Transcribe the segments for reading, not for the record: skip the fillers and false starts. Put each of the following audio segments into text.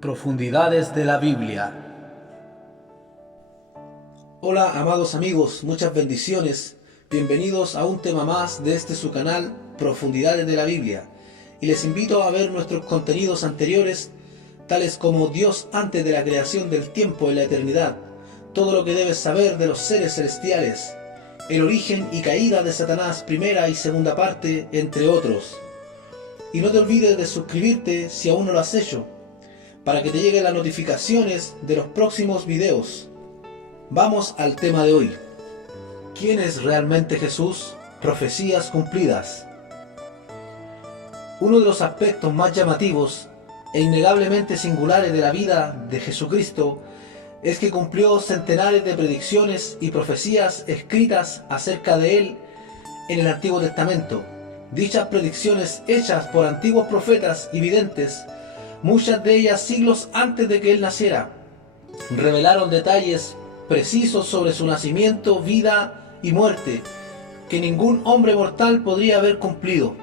Profundidades de la Biblia. Hola amados amigos, muchas bendiciones. Bienvenidos a un tema más de su canal Profundidades de la Biblia. Y les invito a ver nuestros contenidos anteriores, tales como Dios antes de la creación del tiempo y la eternidad, todo lo que debes saber de los seres celestiales, el origen y caída de Satanás, primera y segunda parte, entre otros. Y no te olvides de suscribirte si aún no lo has hecho, para que te lleguen las notificaciones de los próximos videos. Vamos al tema de hoy. ¿Quién es realmente Jesús? Profecías cumplidas. Uno de los aspectos más llamativos e innegablemente singulares de la vida de Jesucristo es que cumplió centenares de predicciones y profecías escritas acerca de él en el Antiguo Testamento. Dichas predicciones hechas por antiguos profetas y videntes, muchas de ellas siglos antes de que él naciera, revelaron detalles precisos sobre su nacimiento, vida y muerte que ningún hombre mortal podría haber cumplido.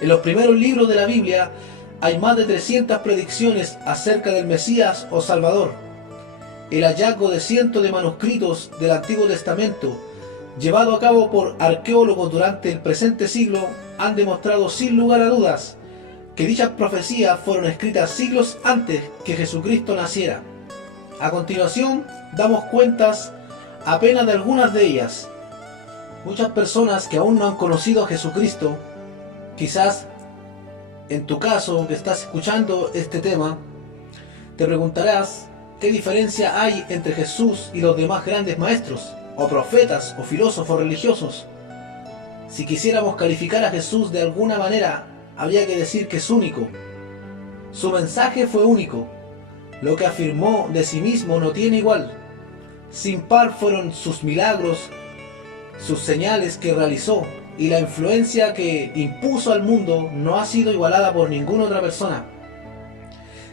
En los primeros libros de la Biblia hay más de 300 predicciones acerca del Mesías o Salvador. El hallazgo de cientos de manuscritos del Antiguo Testamento, llevado a cabo por arqueólogos durante el presente siglo, han demostrado sin lugar a dudas que dichas profecías fueron escritas siglos antes que Jesucristo naciera. A continuación, damos cuentas apenas de algunas de ellas. Muchas personas que aún no han conocido a Jesucristo, quizás en tu caso que estás escuchando este tema, te preguntarás qué diferencia hay entre Jesús y los demás grandes maestros, o profetas, o filósofos religiosos. Si quisiéramos calificar a Jesús de alguna manera, habría que decir que es único. Su mensaje fue único. Lo que afirmó de sí mismo no tiene igual. Sin par fueron sus milagros, sus señales que realizó, y la influencia que impuso al mundo no ha sido igualada por ninguna otra persona.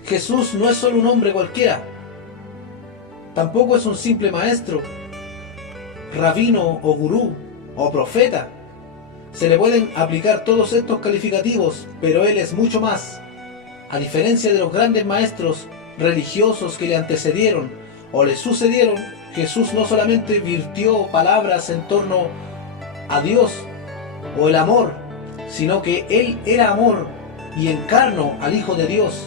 Jesús no es solo un hombre cualquiera. Tampoco es un simple maestro, rabino o gurú o profeta. Se le pueden aplicar todos estos calificativos, pero él es mucho más. A diferencia de los grandes maestros religiosos que le antecedieron o le sucedieron, Jesús no solamente virtió palabras en torno a Dios o el amor, sino que él era amor y encarnó al Hijo de Dios,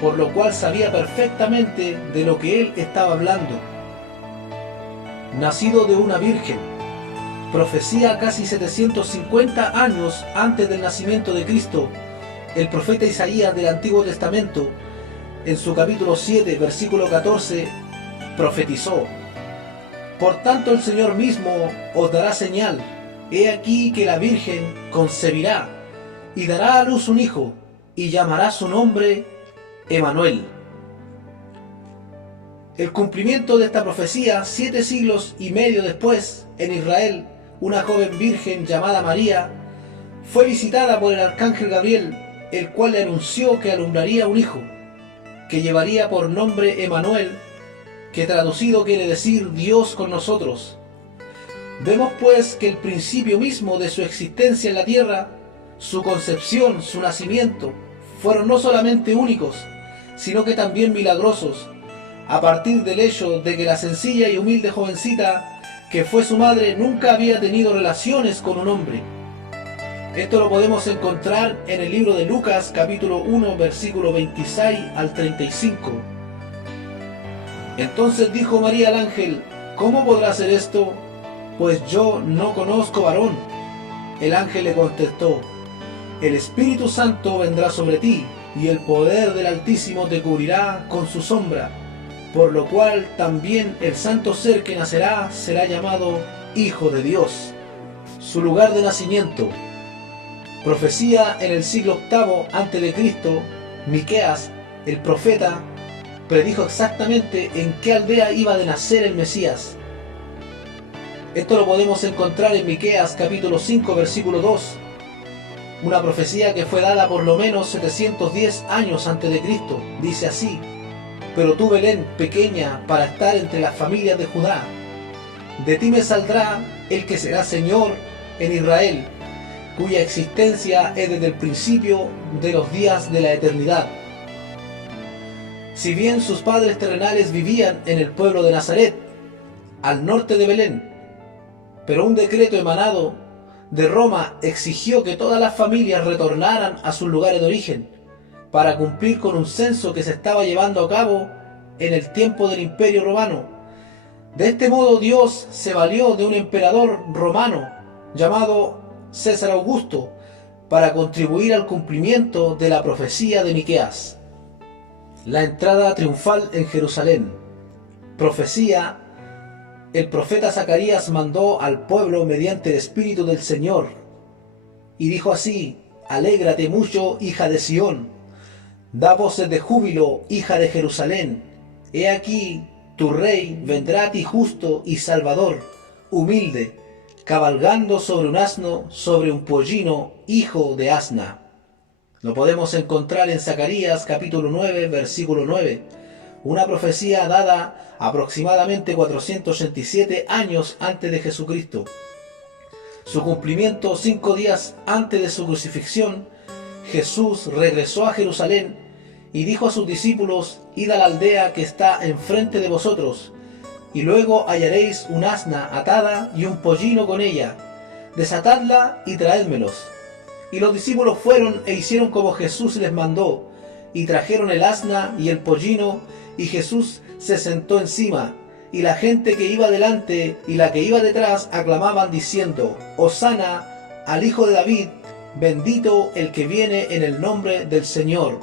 por lo cual sabía perfectamente de lo que él estaba hablando. Nacido de una virgen, profecía casi 750 años antes del nacimiento de Cristo, el profeta Isaías del Antiguo Testamento, en su capítulo 7, versículo 14, profetizó: Por tanto el Señor mismo os dará señal, he aquí que la Virgen concebirá, y dará a luz un hijo, y llamará su nombre Emanuel. El cumplimiento de esta profecía, 7 siglos y medio después, en Israel, una joven virgen llamada María fue visitada por el arcángel Gabriel, el cual le anunció que alumbraría un hijo, que llevaría por nombre Emanuel, que traducido quiere decir Dios con nosotros. Vemos pues que el principio mismo de su existencia en la tierra, su concepción, su nacimiento, fueron no solamente únicos, sino que también milagrosos, a partir del hecho de que la sencilla y humilde jovencita que fue su madre nunca había tenido relaciones con un hombre. Esto lo podemos encontrar en el libro de Lucas, capítulo 1, versículo 26 al 35. Entonces dijo María al ángel: ¿Cómo podrá ser esto? Pues yo no conozco varón. El ángel le contestó: El Espíritu Santo vendrá sobre ti, y el poder del Altísimo te cubrirá con su sombra, por lo cual también el santo ser que nacerá será llamado Hijo de Dios. Su lugar de nacimiento. Profecía en el siglo VIII a.C., Miqueas, el profeta, predijo exactamente en qué aldea iba de nacer el Mesías. Esto lo podemos encontrar en Miqueas capítulo 5, versículo 2. Una profecía que fue dada por lo menos 710 años antes de Cristo. Dice así: Pero tú, Belén, pequeña para estar entre las familias de Judá, de ti me saldrá el que será Señor en Israel, cuya existencia es desde el principio de los días de la eternidad. Si bien sus padres terrenales vivían en el pueblo de Nazaret, al norte de Belén, pero un decreto emanado de Roma exigió que todas las familias retornaran a sus lugares de origen para cumplir con un censo que se estaba llevando a cabo en el tiempo del Imperio Romano. De este modo Dios se valió de un emperador romano llamado César Augusto para contribuir al cumplimiento de la profecía de Miqueas. La entrada triunfal en Jerusalén. Profecía. El profeta Zacarías mandó al pueblo mediante el Espíritu del Señor, y dijo así: alégrate mucho, hija de Sión, da voces de júbilo, hija de Jerusalén. He aquí, tu rey vendrá a ti justo y salvador, humilde, cabalgando sobre un asno, sobre un pollino, hijo de asna. Lo podemos encontrar en Zacarías capítulo 9, versículo 9, una profecía dada aproximadamente 487 años antes de Jesucristo. Su cumplimiento 5 días antes de su crucifixión. Jesús regresó a Jerusalén y dijo a sus discípulos: id a la aldea que está enfrente de vosotros, y luego hallaréis un asna atada y un pollino con ella, desatadla y traédmelos. Y los discípulos fueron e hicieron como Jesús les mandó, y trajeron el asna y el pollino, y Jesús se sentó encima, y la gente que iba delante y la que iba detrás aclamaban diciendo: Hosana al Hijo de David, bendito el que viene en el nombre del Señor.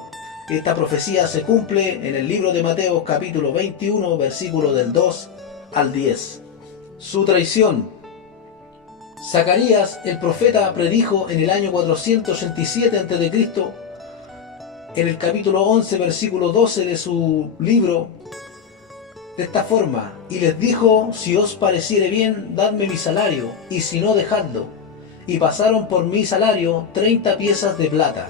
Esta profecía se cumple en el libro de Mateo capítulo 21, versículo del 2 al 10. Su traición. Zacarías el profeta predijo en el año 487 a.C., en el capítulo 11, versículo 12 de su libro, de esta forma: y les dijo: si os pareciere bien, dadme mi salario, y si no, dejadlo. Y pasaron por mi salario 30 piezas de plata.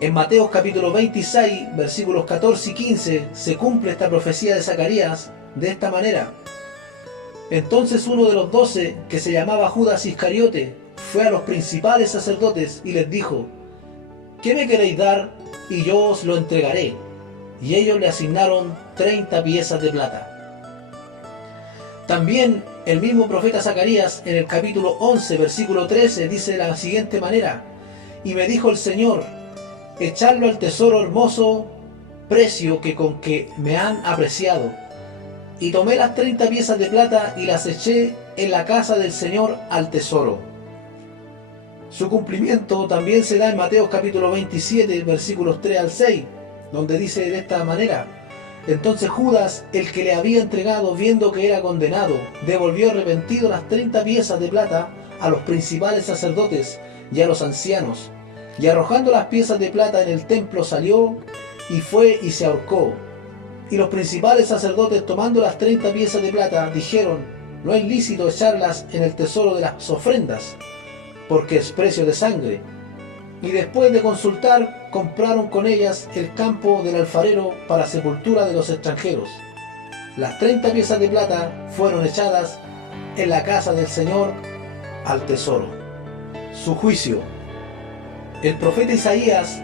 En Mateo capítulo 26, versículos 14 y 15, se cumple esta profecía de Zacarías de esta manera: entonces uno de los 12, que se llamaba Judas Iscariote, fue a los principales sacerdotes y les dijo: ¿qué me queréis dar? Y yo os lo entregaré. Y ellos le asignaron 30 piezas de plata. También el mismo profeta Zacarías, en el capítulo 11, versículo 13, dice de la siguiente manera: y me dijo el Señor: echadlo al tesoro hermoso, precio que con que me han apreciado. Y tomé las 30 piezas de plata y las eché en la casa del Señor al tesoro. Su cumplimiento también se da en Mateo capítulo 27, versículos 3 al 6, donde dice de esta manera: entonces Judas, el que le había entregado, viendo que era condenado, devolvió arrepentido las 30 piezas de plata a los principales sacerdotes y a los ancianos, y arrojando las piezas de plata en el templo salió y fue y se ahorcó. Y los principales sacerdotes, tomando las 30 piezas de plata, dijeron: no es lícito echarlas en el tesoro de las ofrendas, porque es precio de sangre. Y después de consultar, compraron con ellas el campo del alfarero para sepultura de los extranjeros. Las 30 piezas de plata fueron echadas en la casa del Señor al tesoro. Su juicio. El profeta Isaías,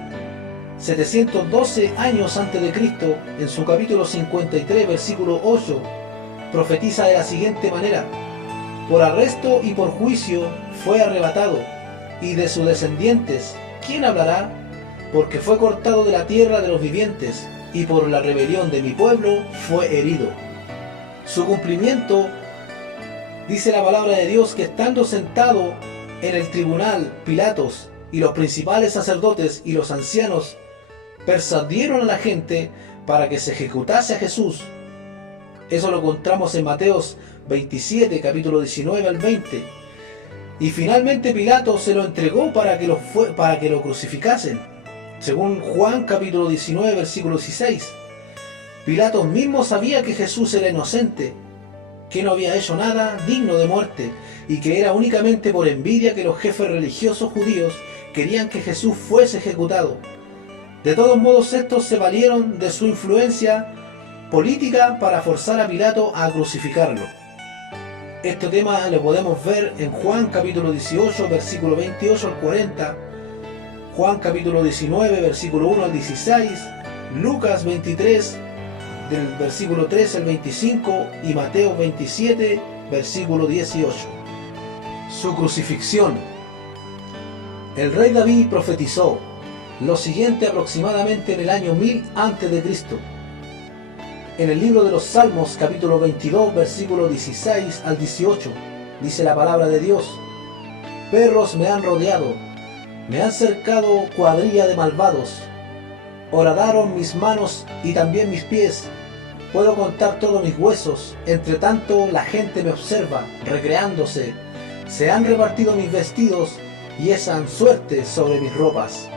712 años antes de Cristo, en su capítulo 53, versículo 8, profetiza de la siguiente manera: por arresto y por juicio fue arrebatado, y de sus descendientes, ¿quién hablará? Porque fue cortado de la tierra de los vivientes, y por la rebelión de mi pueblo fue herido. Su cumplimiento, dice la palabra de Dios, que estando sentado en el tribunal Pilatos y los principales sacerdotes y los ancianos persuadieron a la gente para que se ejecutase a Jesús. Eso lo encontramos en Mateos 27, capítulo 19 al 20. Y finalmente Pilato se lo entregó para que lo crucificasen, según Juan capítulo 19, versículo 16. Pilato mismo sabía que Jesús era inocente, que no había hecho nada digno de muerte, y que era únicamente por envidia que los jefes religiosos judíos querían que Jesús fuese ejecutado. De todos modos, estos se valieron de su influencia política para forzar a Pilato a crucificarlo. Este tema lo podemos ver en Juan capítulo 18, versículo 28 al 40, Juan capítulo 19, versículo 1 al 16, Lucas 23, del versículo 13 al 25, y Mateo 27, versículo 18. Su crucifixión. El rey David profetizó lo siguiente aproximadamente en el año 1000 a.C. En el libro de los Salmos, capítulo 22, versículo 16 al 18, dice la palabra de Dios: perros me han rodeado, me han cercado cuadrilla de malvados, horadaron mis manos y también mis pies, puedo contar todos mis huesos, entre tanto la gente me observa, recreándose, se han repartido mis vestidos y echan suerte sobre mis ropas.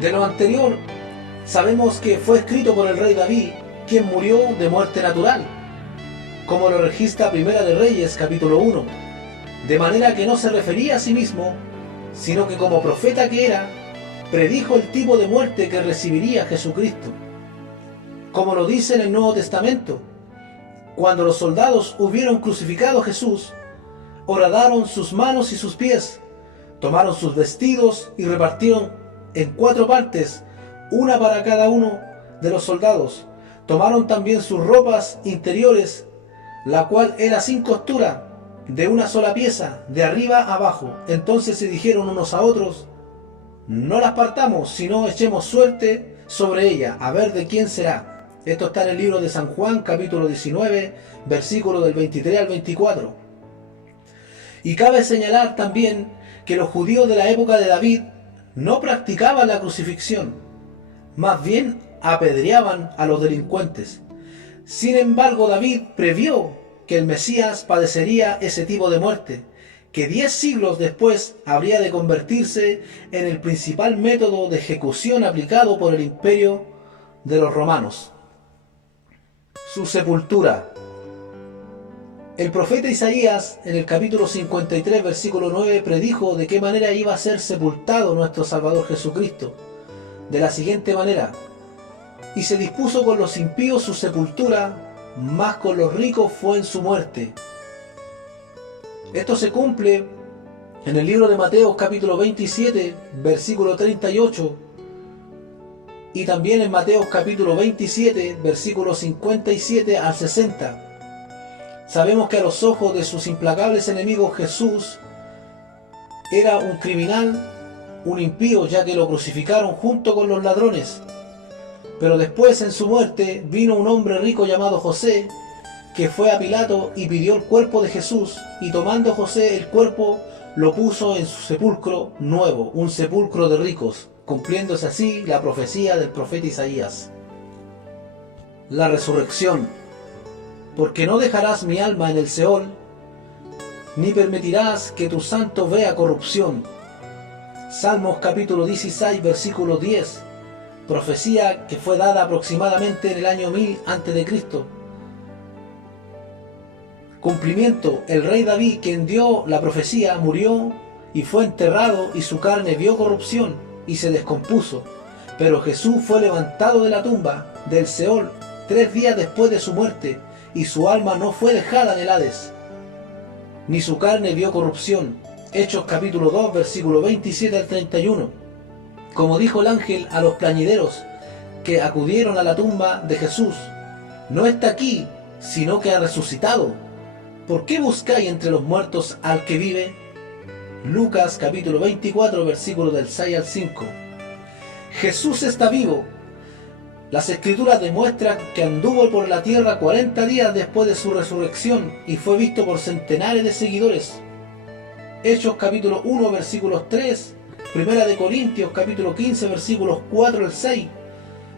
De lo anterior, sabemos que fue escrito por el rey David, quien murió de muerte natural, como lo registra Primera de Reyes, capítulo 1, de manera que no se refería a sí mismo, sino que como profeta que era, predijo el tipo de muerte que recibiría Jesucristo. Como lo dice en el Nuevo Testamento, cuando los soldados hubieron crucificado a Jesús, horadaron sus manos y sus pies, tomaron sus vestidos y repartieron en 4 partes, una para cada uno de los soldados. Tomaron también sus ropas interiores, la cual era sin costura, de una sola pieza, de arriba a abajo. Entonces se dijeron unos a otros: no las partamos, sino echemos suerte sobre ella, a ver de quién será. Esto está en el libro de San Juan, capítulo 19, versículo del 23 al 24. Y cabe señalar también que los judíos de la época de David no practicaban la crucifixión, más bien apedreaban a los delincuentes. Sin embargo, David previó que el Mesías padecería ese tipo de muerte, que 10 siglos después habría de convertirse en el principal método de ejecución aplicado por el imperio de los romanos. Su sepultura. El profeta Isaías, en el capítulo 53, versículo 9, predijo de qué manera iba a ser sepultado nuestro Salvador Jesucristo. De la siguiente manera: y se dispuso con los impíos su sepultura, mas con los ricos fue en su muerte. Esto se cumple en el libro de Mateo, capítulo 27, versículo 38, y también en Mateo, capítulo 27, versículos 57 al 60. Sabemos que a los ojos de sus implacables enemigos Jesús era un criminal, un impío, ya que lo crucificaron junto con los ladrones. Pero después, en su muerte, vino un hombre rico llamado José, que fue a Pilato y pidió el cuerpo de Jesús, y tomando José el cuerpo, lo puso en su sepulcro nuevo, un sepulcro de ricos, cumpliéndose así la profecía del profeta Isaías. La resurrección. Porque no dejarás mi alma en el Seol, ni permitirás que tu santo vea corrupción. Salmos capítulo 16, versículo 10. Profecía que fue dada aproximadamente en el año 1000 a.C. Cumplimiento: el rey David, quien dio la profecía, murió y fue enterrado, y su carne vio corrupción y se descompuso. Pero Jesús fue levantado de la tumba, del Seol, 3 días después de su muerte, y su alma no fue dejada en el Hades, ni su carne vio corrupción. Hechos capítulo 2, versículo 27 al 31. Como dijo el ángel a los plañideros que acudieron a la tumba de Jesús: no está aquí, sino que ha resucitado. ¿Por qué buscáis entre los muertos al que vive? Lucas capítulo 24, versículo del 6 al 5. Jesús está vivo. Las escrituras demuestran que anduvo por la tierra 40 días después de su resurrección y fue visto por centenares de seguidores. Hechos capítulo 1, versículos 3, Primera de Corintios capítulo 15, versículos 4 al 6.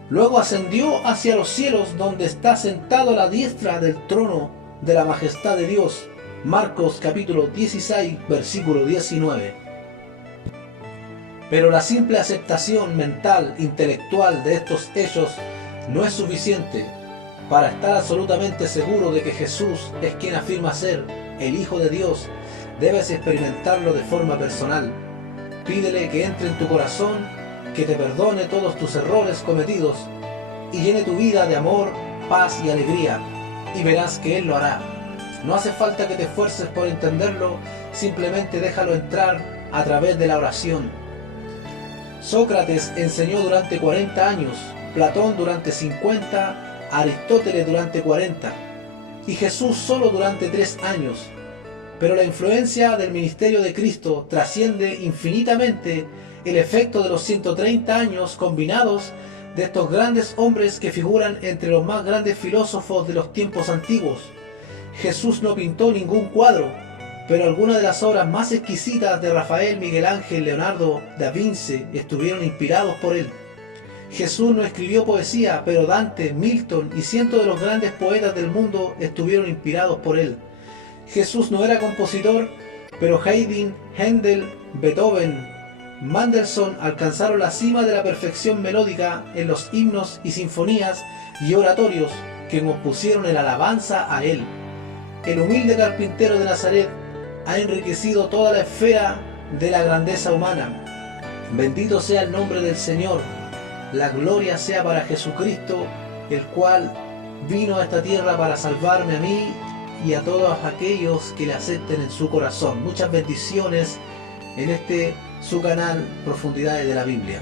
Luego ascendió hacia los cielos, donde está sentado a la diestra del trono de la majestad de Dios. Marcos capítulo 16, versículo 19. Pero la simple aceptación mental, intelectual de estos hechos no es suficiente para estar absolutamente seguro de que Jesús es quien afirma ser el Hijo de Dios. Debes experimentarlo de forma personal. Pídele que entre en tu corazón, que te perdone todos tus errores cometidos y llene tu vida de amor, paz y alegría, y verás que Él lo hará. No hace falta que te esfuerces por entenderlo, simplemente déjalo entrar a través de la oración. Sócrates enseñó durante 40 años, Platón durante 50, Aristóteles durante 40 y Jesús solo durante 3 años. Pero la influencia del ministerio de Cristo trasciende infinitamente el efecto de los 130 años combinados de estos grandes hombres que figuran entre los más grandes filósofos de los tiempos antiguos. Jesús no pintó ningún cuadro, pero algunas de las obras más exquisitas de Rafael, Miguel Ángel, Leonardo da Vinci estuvieron inspirados por él. Jesús no escribió poesía, pero Dante, Milton y cientos de los grandes poetas del mundo estuvieron inspirados por él. Jesús no era compositor, pero Haydn, Händel, Beethoven, Mendelssohn alcanzaron la cima de la perfección melódica en los himnos y sinfonías y oratorios que compusieron en alabanza a él. El humilde carpintero de Nazaret ha enriquecido toda la esfera de la grandeza humana. Bendito sea el nombre del Señor. La gloria sea para Jesucristo, el cual vino a esta tierra para salvarme a mí y a todos aquellos que le acepten en su corazón. Muchas bendiciones en su canal Profundidades de la Biblia.